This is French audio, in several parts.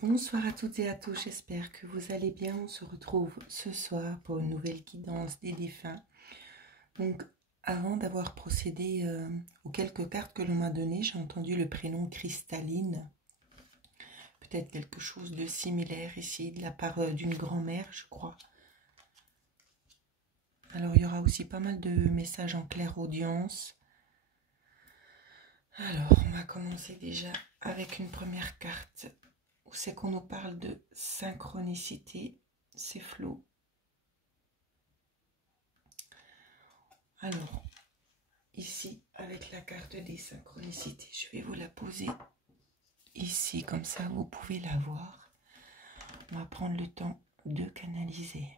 Bonsoir à toutes et à tous, j'espère que vous allez bien. On se retrouve ce soir pour une nouvelle guidance des défunts. Donc, avant d'avoir procédé aux quelques cartes que l'on m'a données, j'ai entendu le prénom Cristalline. Peut-être quelque chose de similaire ici, de la part d'une grand-mère, je crois. Alors, il y aura aussi pas mal de messages en clairaudience. Alors, on va commencer déjà avec une première carte. Où c'est qu'on nous parle de synchronicité, c'est flou. Alors, ici, avec la carte des synchronicités, je vais vous la poser ici, comme ça vous pouvez la voir. On va prendre le temps de canaliser.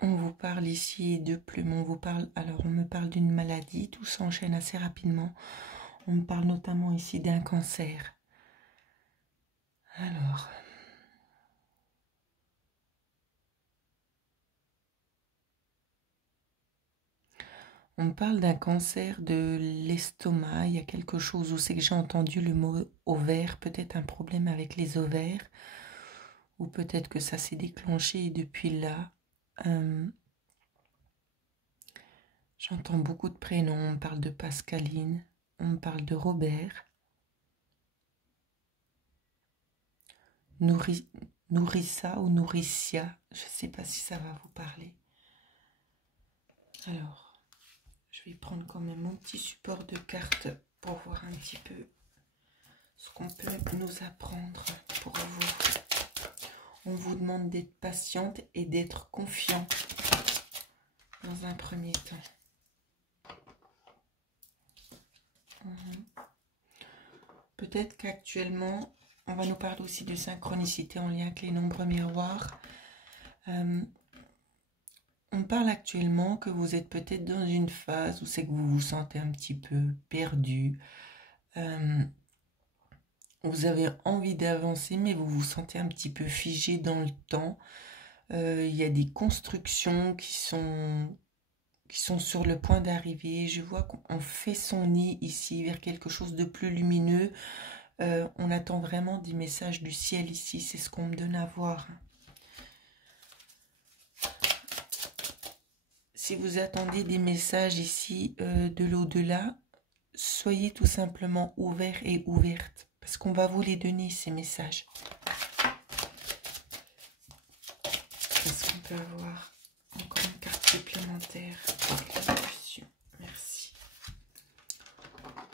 On vous parle ici de plumes, on me parle d'une maladie, tout s'enchaîne assez rapidement. On me parle notamment ici d'un cancer. Alors, on me parle d'un cancer de l'estomac. Il y a quelque chose où c'est que j'ai entendu le mot ovaire, peut-être un problème avec les ovaires, ou peut-être que ça s'est déclenché et depuis là. J'entends beaucoup de prénoms. On me parle de Pascaline, on me parle de Robert, Nourissa ou Nourricia. Je ne sais pas si ça va vous parler. Alors, je vais prendre quand même mon petit support de cartes pour voir un petit peu ce qu'on peut nous apprendre pour vous. On vous demande d'être patiente et d'être confiant dans un premier temps. Peut-être qu'actuellement, on va nous parler aussi de synchronicité en lien avec les nombres miroirs. On parle actuellement que vous êtes peut-être dans une phase où c'est que vous vous sentez un petit peu perdu. Vous avez envie d'avancer, mais vous vous sentez un petit peu figé dans le temps. Il y a des constructions qui sont sur le point d'arriver. Je vois qu'on fait son nid ici vers quelque chose de plus lumineux. On attend vraiment des messages du ciel ici. C'est ce qu'on me donne à voir. Si vous attendez des messages ici de l'au-delà, soyez tout simplement ouverts et ouvertes. Parce qu'on va vous les donner, ces messages. Est-ce qu'on peut avoir encore une carte supplémentaire? Merci.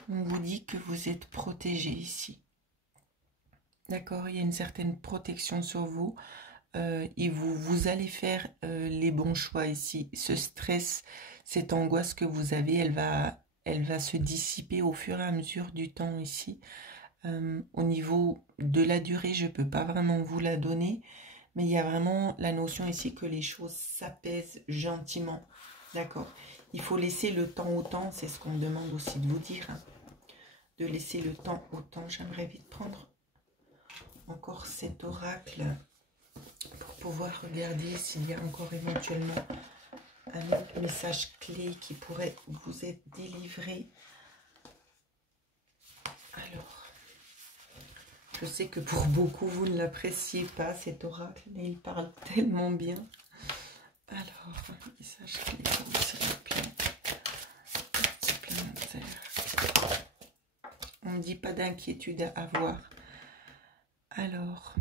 On vous dit que vous êtes protégé ici. D'accord, il y a une certaine protection sur vous. Et vous allez faire les bons choix ici. Ce stress, cette angoisse que vous avez, elle va se dissiper au fur et à mesure du temps ici. Au niveau de la durée, je ne peux pas vraiment vous la donner, mais il y a vraiment la notion ici que les choses s'apaisent gentiment. D'accord? Il faut laisser le temps au temps, c'est ce qu'on me demande aussi de vous dire. Hein. De laisser le temps au temps. J'aimerais vite prendre encore cet oracle pour pouvoir regarder s'il y a encore éventuellement un autre message clé qui pourrait vous être délivré. Alors, je sais que pour beaucoup, vous ne l'appréciez pas, cet oracle, mais il parle tellement bien. Alors, un message clé pour vous, s'il vous plaît. Supplémentaire. On ne dit pas d'inquiétude à avoir. Alors,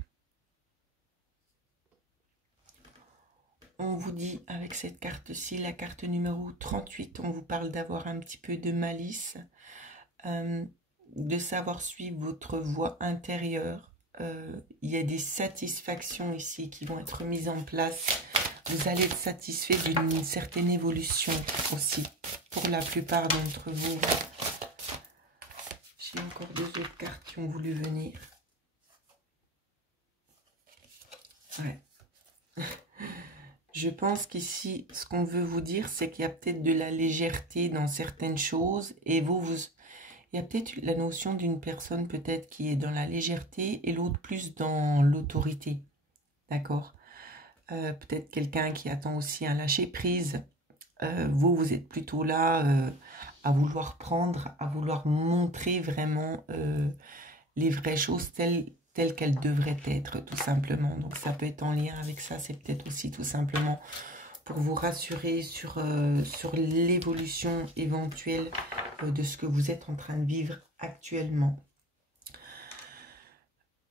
on vous dit avec cette carte-ci, la carte numéro 38, on vous parle d'avoir un petit peu de malice, de savoir suivre votre voie intérieure. Il y a des satisfactions ici qui vont être mises en place. Vous allez être satisfait d'une certaine évolution aussi, pour la plupart d'entre vous. J'ai encore deux autres cartes qui ont voulu venir. Ouais. Je pense qu'ici, ce qu'on veut vous dire, c'est qu'il y a peut-être de la légèreté dans certaines choses. Et il y a peut-être la notion d'une personne peut-être qui est dans la légèreté et l'autre plus dans l'autorité. D'accord? Peut-être quelqu'un qui attend aussi un lâcher-prise. Vous êtes plutôt là à vouloir prendre, à vouloir montrer vraiment les vraies choses telles qu'elles devraient être, tout simplement. Donc ça peut être en lien avec ça, c'est peut-être aussi tout simplement pour vous rassurer sur l'évolution éventuelle de ce que vous êtes en train de vivre actuellement.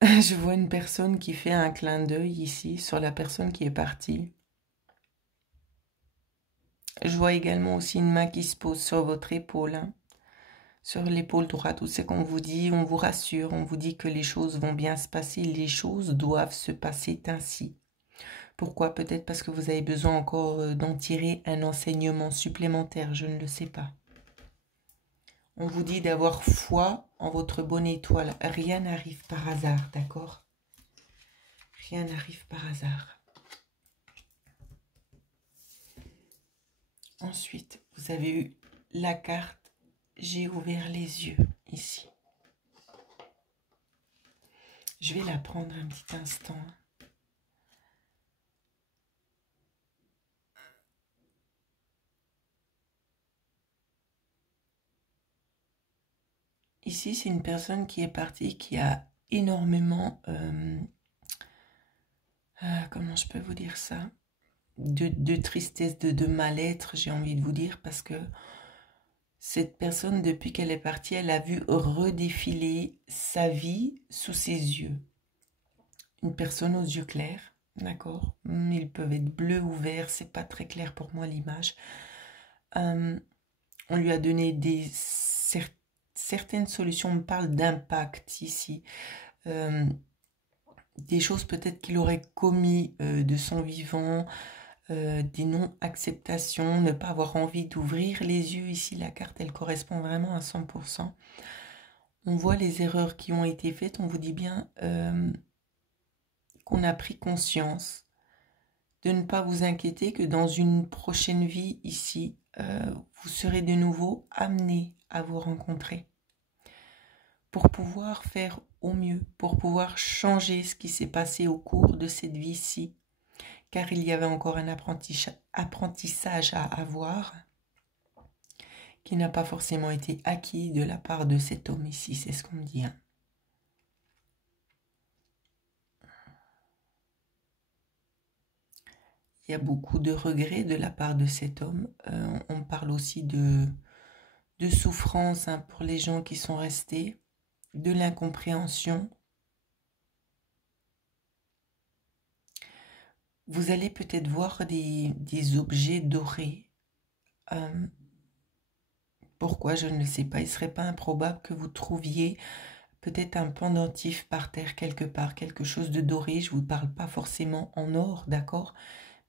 Je vois une personne qui fait un clin d'œil ici sur la personne qui est partie. Je vois également aussi une main qui se pose sur votre épaule, hein, sur l'épaule droite, où c'est qu'on vous dit, on vous rassure, on vous dit que les choses vont bien se passer, les choses doivent se passer ainsi. Pourquoi? Peut-être parce que vous avez besoin encore d'en tirer un enseignement supplémentaire, je ne le sais pas. On vous dit d'avoir foi en votre bonne étoile. Rien n'arrive par hasard, d'accord? Rien n'arrive par hasard. Ensuite, vous avez eu la carte « J'ai ouvert les yeux » ici. Je vais la prendre un petit instant. Ici, c'est une personne qui est partie, qui a énormément... comment je peux vous dire ça? De tristesse, de mal-être, j'ai envie de vous dire, parce que cette personne, depuis qu'elle est partie, elle a vu redéfiler sa vie sous ses yeux. Une personne aux yeux clairs, d'accord? Ils peuvent être bleus ou verts, c'est pas très clair pour moi l'image. On lui a donné certaines solutions, on parle d'impact ici. Des choses peut-être qu'il aurait commis de son vivant, des non-acceptations, ne pas avoir envie d'ouvrir les yeux. Ici, la carte, elle correspond vraiment à 100%. On voit les erreurs qui ont été faites, on vous dit bien qu'on a pris conscience de ne pas vous inquiéter, que dans une prochaine vie ici, vous serez de nouveau amené à vous rencontrer pour pouvoir faire au mieux, pour pouvoir changer ce qui s'est passé au cours de cette vie-ci, car il y avait encore un apprentissage à avoir qui n'a pas forcément été acquis de la part de cet homme ici, c'est ce qu'on me dit. Hein. Il y a beaucoup de regrets de la part de cet homme. On parle aussi de souffrance, hein, pour les gens qui sont restés, de l'incompréhension. Vous allez peut-être voir des objets dorés. Pourquoi, je ne le sais pas. Il ne serait pas improbable que vous trouviez peut-être un pendentif par terre quelque part, quelque chose de doré. Je ne vous parle pas forcément en or, d'accord,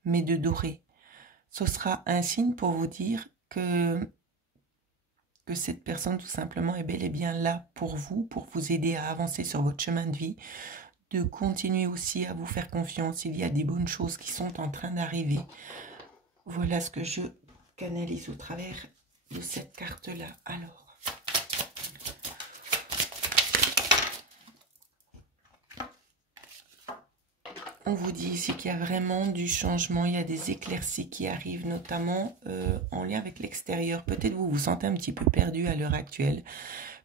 mais de doré. Ce sera un signe pour vous dire que cette personne tout simplement est bel et bien là pour vous aider à avancer sur votre chemin de vie, de continuer aussi à vous faire confiance. Il y a des bonnes choses qui sont en train d'arriver. Voilà ce que je canalise au travers de cette carte-là. Alors, on vous dit ici qu'il y a vraiment du changement, il y a des éclaircies qui arrivent, notamment en lien avec l'extérieur. Peut-être vous vous sentez un petit peu perdu à l'heure actuelle.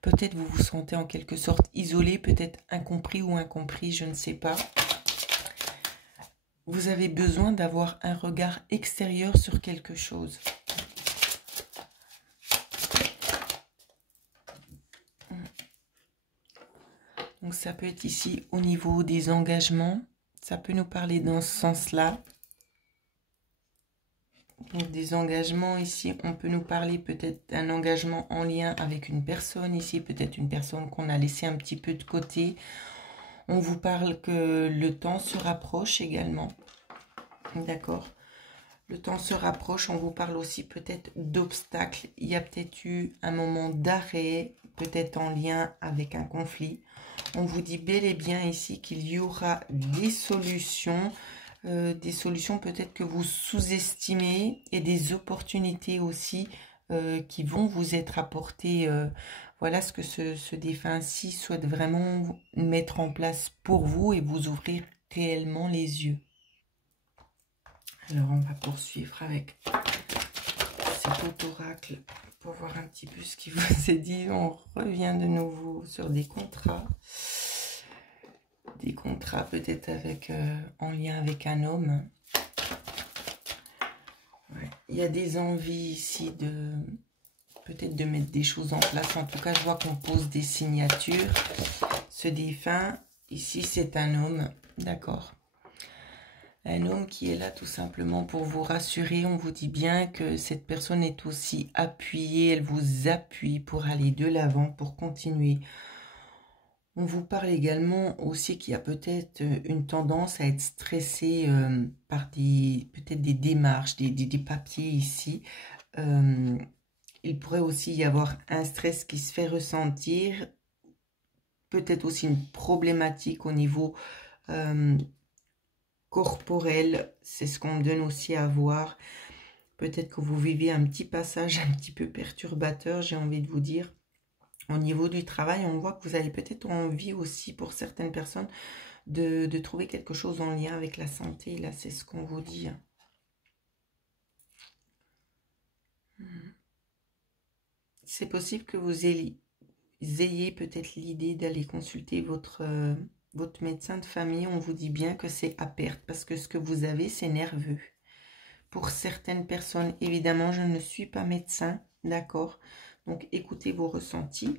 Peut-être vous vous sentez en quelque sorte isolé, peut-être incompris ou incompris, je ne sais pas. Vous avez besoin d'avoir un regard extérieur sur quelque chose. Donc ça peut être ici au niveau des engagements. Ça peut nous parler dans ce sens-là. Donc des engagements ici, on peut nous parler peut-être d'un engagement en lien avec une personne ici, peut-être une personne qu'on a laissé un petit peu de côté. On vous parle que le temps se rapproche également. D'accord? Le temps se rapproche, on vous parle aussi peut-être d'obstacles. Il y a peut-être eu un moment d'arrêt, peut-être en lien avec un conflit. On vous dit bel et bien ici qu'il y aura des solutions peut-être que vous sous-estimez, et des opportunités aussi qui vont vous être apportées. Voilà ce que ce défunt-ci souhaite vraiment mettre en place pour vous et vous ouvrir réellement les yeux. Alors on va poursuivre avec cet oracle pour voir un petit peu ce qui vous est dit. On revient de nouveau sur des contrats. Des contrats peut-être avec en lien avec un homme. Ouais. Il y a des envies ici de peut-être de mettre des choses en place. En tout cas, je vois qu'on pose des signatures. Ce défunt, ici, c'est un homme. D'accord. Un homme qui est là tout simplement pour vous rassurer. On vous dit bien que cette personne est aussi appuyée. Elle vous appuie pour aller de l'avant, pour continuer. On vous parle également aussi qu'il y a peut-être une tendance à être stressé par peut-être des démarches, des papiers ici. Il pourrait aussi y avoir un stress qui se fait ressentir. Peut-être aussi une problématique au niveau corporel. C'est ce qu'on me donne aussi à voir. Peut-être que vous vivez un petit passage un petit peu perturbateur, j'ai envie de vous dire. Au niveau du travail, on voit que vous avez peut-être envie aussi pour certaines personnes de trouver quelque chose en lien avec la santé. Là, c'est ce qu'on vous dit. C'est possible que vous ayez peut-être l'idée d'aller consulter votre médecin de famille. On vous dit bien que c'est à perte parce que ce que vous avez, c'est nerveux. Pour certaines personnes, évidemment, je ne suis pas médecin, d'accord? Donc, écoutez vos ressentis.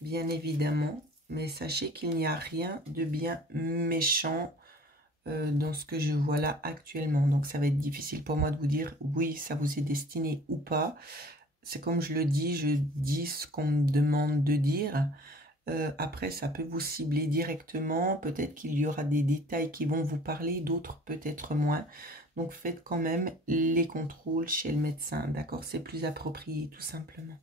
Bien évidemment, mais sachez qu'il n'y a rien de bien méchant dans ce que je vois là actuellement. Donc ça va être difficile pour moi de vous dire oui, ça vous est destiné ou pas. C'est comme je le dis, je dis ce qu'on me demande de dire. Après, ça peut vous cibler directement. Peut-être qu'il y aura des détails qui vont vous parler, d'autres peut-être moins. Donc faites quand même les contrôles chez le médecin, d'accord? C'est plus approprié tout simplement.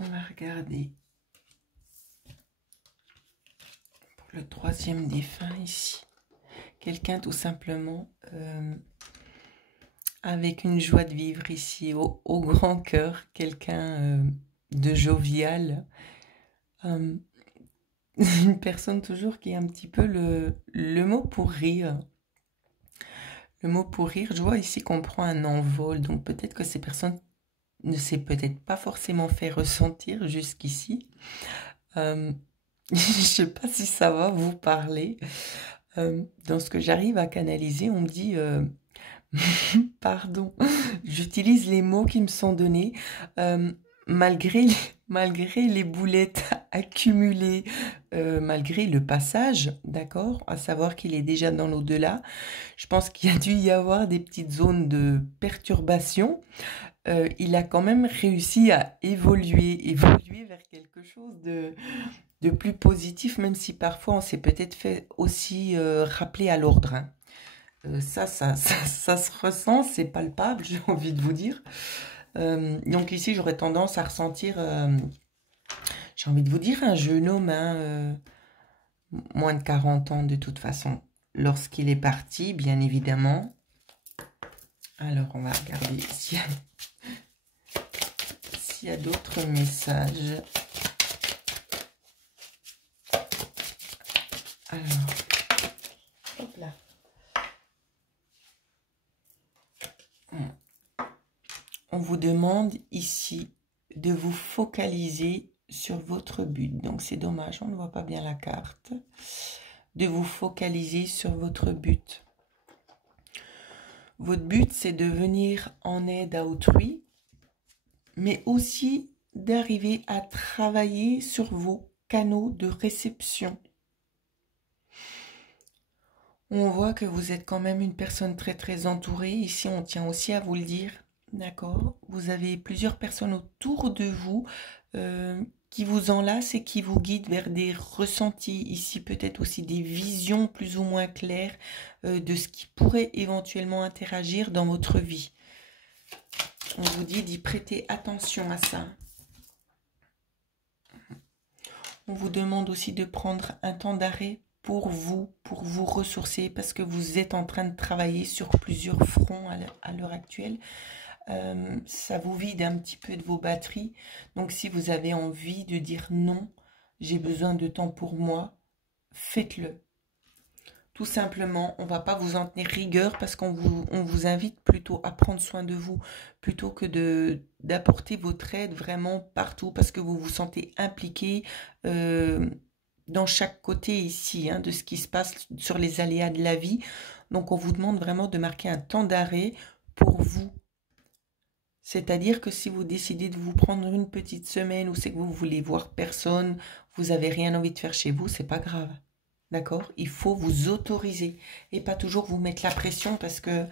On va regarder pour le troisième défunt ici. Quelqu'un tout simplement avec une joie de vivre ici, au grand cœur. Quelqu'un de jovial. Une personne toujours qui a un petit peu le mot pour rire. Le mot pour rire, je vois ici qu'on prend un envol. Donc peut-être que ces personnes ne s'est peut-être pas forcément fait ressentir jusqu'ici. Je ne sais pas si ça va vous parler. Dans ce que j'arrive à canaliser, on me dit... pardon, j'utilise les mots qui me sont donnés. Malgré les boulettes accumulées, malgré le passage, d'accord, à savoir qu'il est déjà dans l'au-delà, je pense qu'il y a dû y avoir des petites zones de perturbation. Il a quand même réussi à évoluer vers quelque chose de plus positif, même si parfois on s'est peut-être fait aussi rappeler à l'ordre. Hein. Ça se ressent, c'est palpable, j'ai envie de vous dire. Donc ici, j'aurais tendance à ressentir, j'ai envie de vous dire, un jeune homme, hein, moins de 40 ans de toute façon, lorsqu'il est parti, bien évidemment. Alors, on va regarder s'il y a d'autres messages. Alors, hop là. On vous demande ici de vous focaliser sur votre but. Donc, c'est dommage, on ne voit pas bien la carte. De vous focaliser sur votre but. Votre but, c'est de venir en aide à autrui, mais aussi d'arriver à travailler sur vos canaux de réception. On voit que vous êtes quand même une personne très très entourée. Ici, on tient aussi à vous le dire. D'accord? Vous avez plusieurs personnes autour de vous qui vous enlacent et qui vous guident vers des ressentis. Ici, peut-être aussi des visions plus ou moins claires de ce qui pourrait éventuellement interagir dans votre vie. On vous dit d'y prêter attention à ça. On vous demande aussi de prendre un temps d'arrêt pour vous ressourcer parce que vous êtes en train de travailler sur plusieurs fronts à l'heure actuelle. Ça vous vide un petit peu de vos batteries. Donc, si vous avez envie de dire non, j'ai besoin de temps pour moi, faites-le. tout simplement, on va pas vous en tenir rigueur parce on vous invite plutôt à prendre soin de vous plutôt que d'apporter votre aide vraiment partout parce que vous vous sentez impliqué dans chaque côté ici hein, de ce qui se passe sur les aléas de la vie. Donc on vous demande vraiment de marquer un temps d'arrêt pour vous. C'est-à-dire que si vous décidez de vous prendre une petite semaine ou c'est que vous voulez voir personne, vous avez rien envie de faire chez vous, c'est pas grave. D'accord? Il faut vous autoriser et pas toujours vous mettre la pression parce que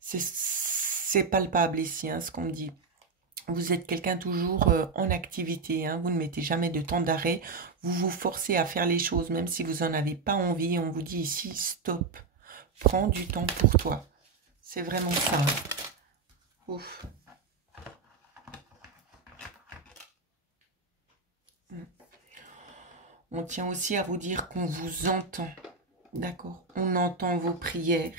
c'est palpable ici, hein, ce qu'on me dit. Vous êtes quelqu'un toujours en activité, hein, vous ne mettez jamais de temps d'arrêt, vous vous forcez à faire les choses même si vous n'en avez pas envie. On vous dit ici, stop, prends du temps pour toi. C'est vraiment ça. Ouf. On tient aussi à vous dire qu'on vous entend. D'accord? On entend vos prières.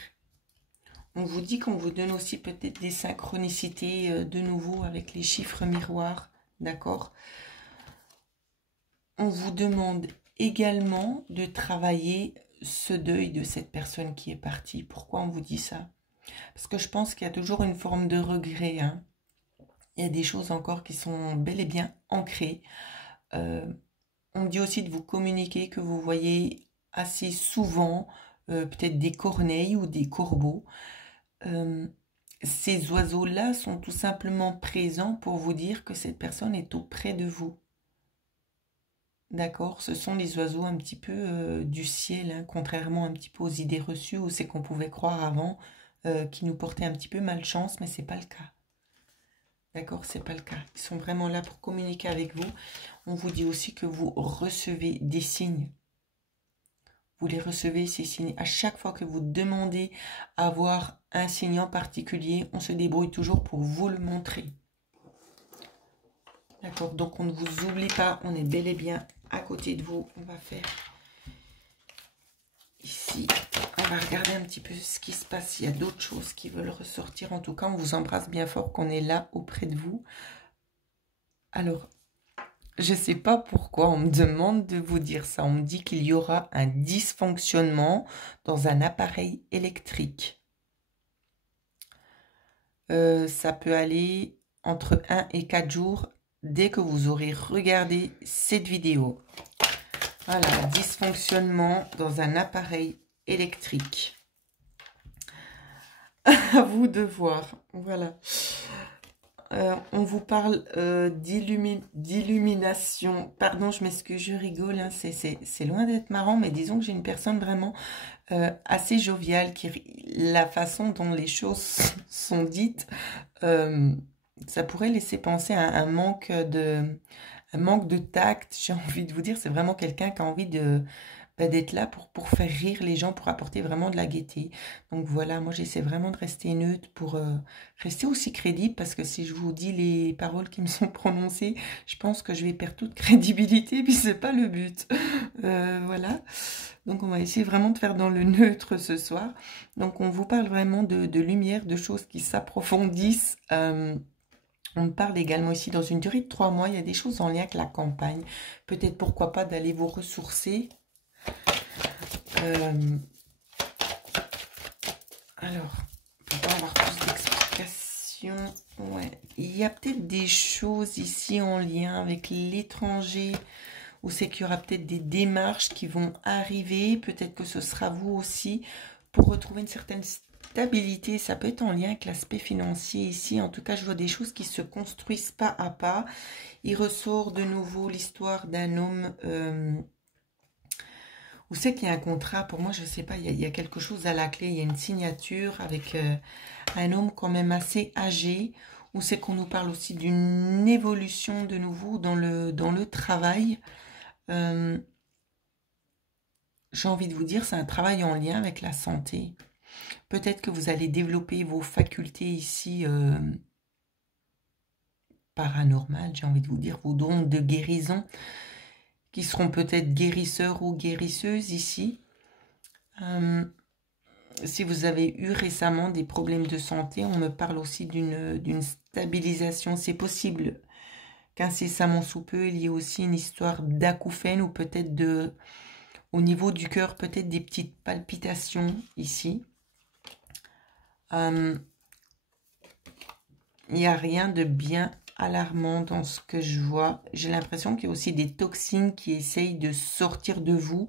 On vous dit qu'on vous donne aussi peut-être des synchronicités de nouveau avec les chiffres miroirs. D'accord? On vous demande également de travailler ce deuil de cette personne qui est partie. Pourquoi on vous dit ça? Parce que je pense qu'il y a toujours une forme de regret. Hein. Il y a des choses encore qui sont bel et bien ancrées. On dit aussi de vous communiquer que vous voyez assez souvent peut-être des corneilles ou des corbeaux. Ces oiseaux-là sont tout simplement présents pour vous dire que cette personne est auprès de vous. D'accord? Ce sont les oiseaux un petit peu du ciel, hein, contrairement un petit peu aux idées reçues où c'est qu'on pouvait croire avant qui nous portaient un petit peu malchance, mais c'est pas le cas. D'accord? C'est pas le cas. Ils sont vraiment là pour communiquer avec vous. On vous dit aussi que vous recevez des signes. Vous les recevez, ces signes. À chaque fois que vous demandez à avoir un signe en particulier, on se débrouille toujours pour vous le montrer. D'accord? Donc, on ne vous oublie pas. On est bel et bien à côté de vous. On va faire ici. On va regarder un petit peu ce qui se passe. Il y a d'autres choses qui veulent ressortir. En tout cas, on vous embrasse bien fort qu'on est là auprès de vous. Alors, je ne sais pas pourquoi on me demande de vous dire ça. On me dit qu'il y aura un dysfonctionnement dans un appareil électrique. Ça peut aller entre 1 et 4 jours dès que vous aurez regardé cette vidéo. Voilà, dysfonctionnement dans un appareil électrique. À vous de voir. Voilà. On vous parle d'illumination. Pardon, je m'excuse, je rigole. Hein, c'est loin d'être marrant, mais disons que j'ai une personne vraiment assez joviale. La façon dont les choses sont dites, ça pourrait laisser penser à un manque de tact. J'ai envie de vous dire, c'est vraiment quelqu'un qui a envie d'être là pour faire rire les gens, pour apporter vraiment de la gaieté. Donc voilà, moi j'essaie vraiment de rester neutre pour rester aussi crédible, parce que si je vous dis les paroles qui me sont prononcées, je pense que je vais perdre toute crédibilité, puis c'est pas le but. Voilà, donc on va essayer vraiment de faire dans le neutre ce soir. Donc on vous parle vraiment de lumière, de choses qui s'approfondissent. On me parle également ici dans une durée de 3 mois, il y a des choses en lien avec la campagne. Peut-être pourquoi pas d'aller vous ressourcer. Alors, pour pas avoir plus d'explications, ouais, il y a peut-être des choses ici en lien avec l'étranger, où c'est qu'il y aura peut-être des démarches qui vont arriver, peut-être que ce sera vous aussi, pour retrouver une certaine stabilité. Ça peut être en lien avec l'aspect financier ici. En tout cas, je vois des choses qui se construisent pas à pas. Il ressort de nouveau l'histoire d'un homme... Où c'est qu'il y a un contrat? Pour moi, je ne sais pas, il y a quelque chose à la clé. Il y a une signature avec un homme quand même assez âgé. Où c'est qu'on nous parle aussi d'une évolution de nouveau dans le travail. J'ai envie de vous dire, c'est un travail en lien avec la santé. Peut-être que vous allez développer vos facultés ici paranormales, j'ai envie de vous dire, vos dons de guérison, qui seront peut-être guérisseurs ou guérisseuses ici. Si vous avez eu récemment des problèmes de santé, on me parle aussi d'une stabilisation. C'est possible qu'incessamment sous peu, il y ait aussi une histoire d'acouphène ou peut-être Au niveau du cœur, peut-être des petites palpitations ici. Il n'y a rien de bien alarmant dans ce que je vois. J'ai l'impression qu'il y a aussi des toxines qui essayent de sortir de vous.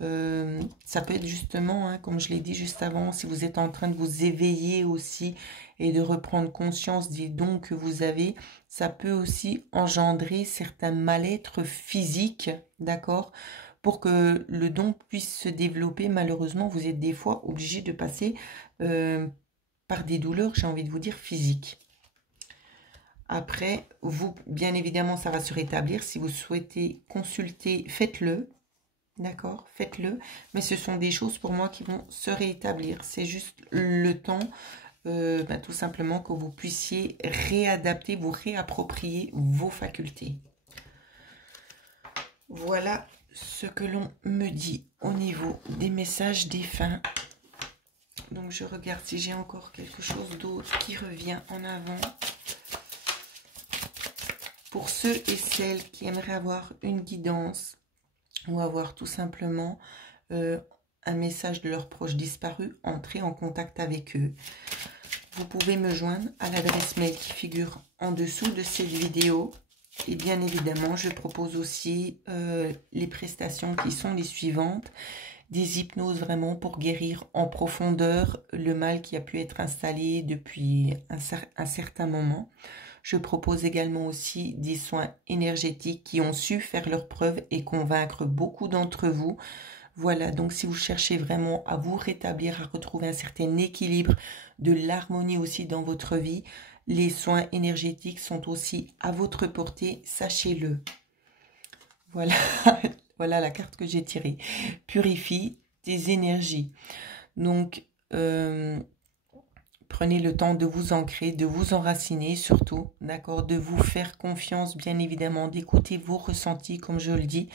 Ça peut être justement, hein, comme je l'ai dit juste avant, si vous êtes en train de vous éveiller aussi et de reprendre conscience des dons que vous avez, ça peut aussi engendrer certains mal-être physiques, d'accord? Pour que le don puisse se développer, malheureusement, vous êtes des fois obligé de passer par des douleurs, j'ai envie de vous dire, physiques. Après, vous, bien évidemment, ça va se rétablir. Si vous souhaitez consulter, faites-le. D'accord, faites-le. Mais ce sont des choses pour moi qui vont se rétablir. C'est juste le temps, tout simplement, que vous puissiez réadapter, vous réapproprier vos facultés. Voilà ce que l'on me dit au niveau des messages défunts. Donc, je regarde si j'ai encore quelque chose d'autre qui revient en avant. Pour ceux et celles qui aimeraient avoir une guidance ou avoir tout simplement un message de leurs proches disparus, entrez en contact avec eux. Vous pouvez me joindre à l'adresse mail qui figure en dessous de cette vidéo. Et bien évidemment, je propose aussi les prestations qui sont les suivantes. Des hypnoses vraiment pour guérir en profondeur le mal qui a pu être installé depuis un certain moment. Je propose également aussi des soins énergétiques qui ont su faire leur preuve et convaincre beaucoup d'entre vous. Voilà, donc si vous cherchez vraiment à vous rétablir, à retrouver un certain équilibre, de l'harmonie aussi dans votre vie, les soins énergétiques sont aussi à votre portée, sachez-le. Voilà, voilà la carte que j'ai tirée. Purifie tes énergies. Donc, prenez le temps de vous ancrer, de vous enraciner surtout, d'accord, de vous faire confiance, bien évidemment, d'écouter vos ressentis, comme je le dis.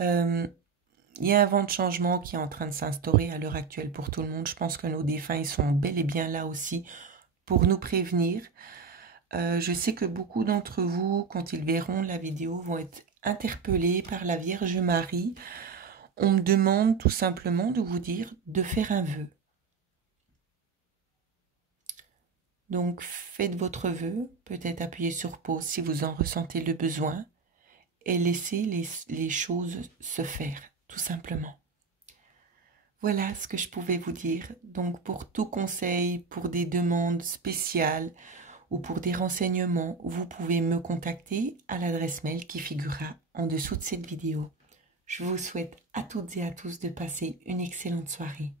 Il y a un vent de changement qui est en train de s'instaurer à l'heure actuelle pour tout le monde. Je pense que nos défunts, ils sont bel et bien là aussi pour nous prévenir. Je sais que beaucoup d'entre vous, quand ils verront la vidéo, vont être interpellés par la Vierge Marie. On me demande tout simplement de vous dire de faire un vœu. Donc, faites votre vœu, peut-être appuyez sur pause si vous en ressentez le besoin et laissez les choses se faire, tout simplement. Voilà ce que je pouvais vous dire. Donc, pour tout conseil, pour des demandes spéciales ou pour des renseignements, vous pouvez me contacter à l'adresse mail qui figurera en dessous de cette vidéo. Je vous souhaite à toutes et à tous de passer une excellente soirée.